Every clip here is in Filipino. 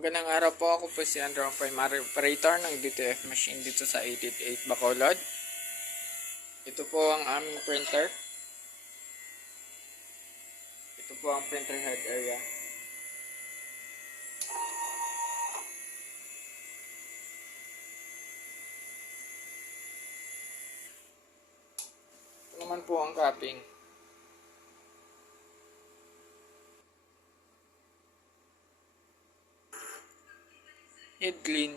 Magandang araw po, ako po si Andrew, ang primary operator ng DTF machine dito sa 888 Bacolod. Ito po ang aming printer. Ito po ang printer head area. Ito naman po ang capping. Head clean.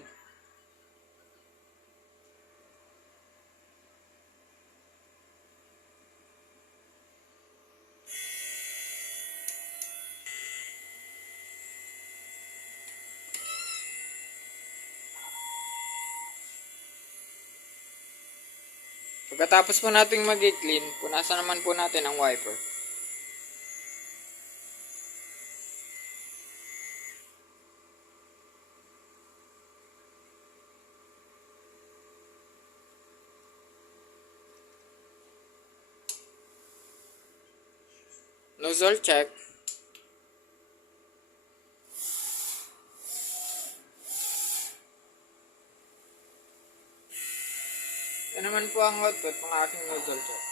Pagkatapos po nating mag-clean, punasan naman po natin ang wiper. Nozzle check. Yan naman po ang output ng aking nozzle check.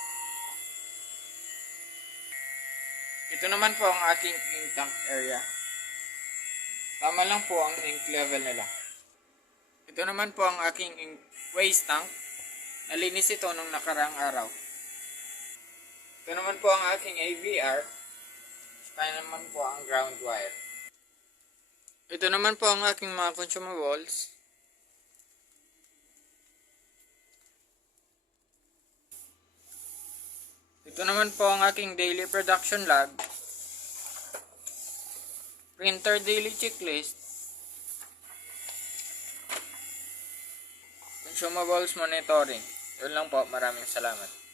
Ito naman po ang aking ink tank area. Tama lang po ang ink level nila. Ito naman po ang aking ink waste tank. Nalinis ito nung nakaraang araw. Ito naman po ang aking AVR. Ito naman po ang ground wire. Ito naman po ang aking mga consumables. Ito naman po ang aking daily production log. Printer daily checklist. Consumables monitoring. Yun lang po. Maraming salamat.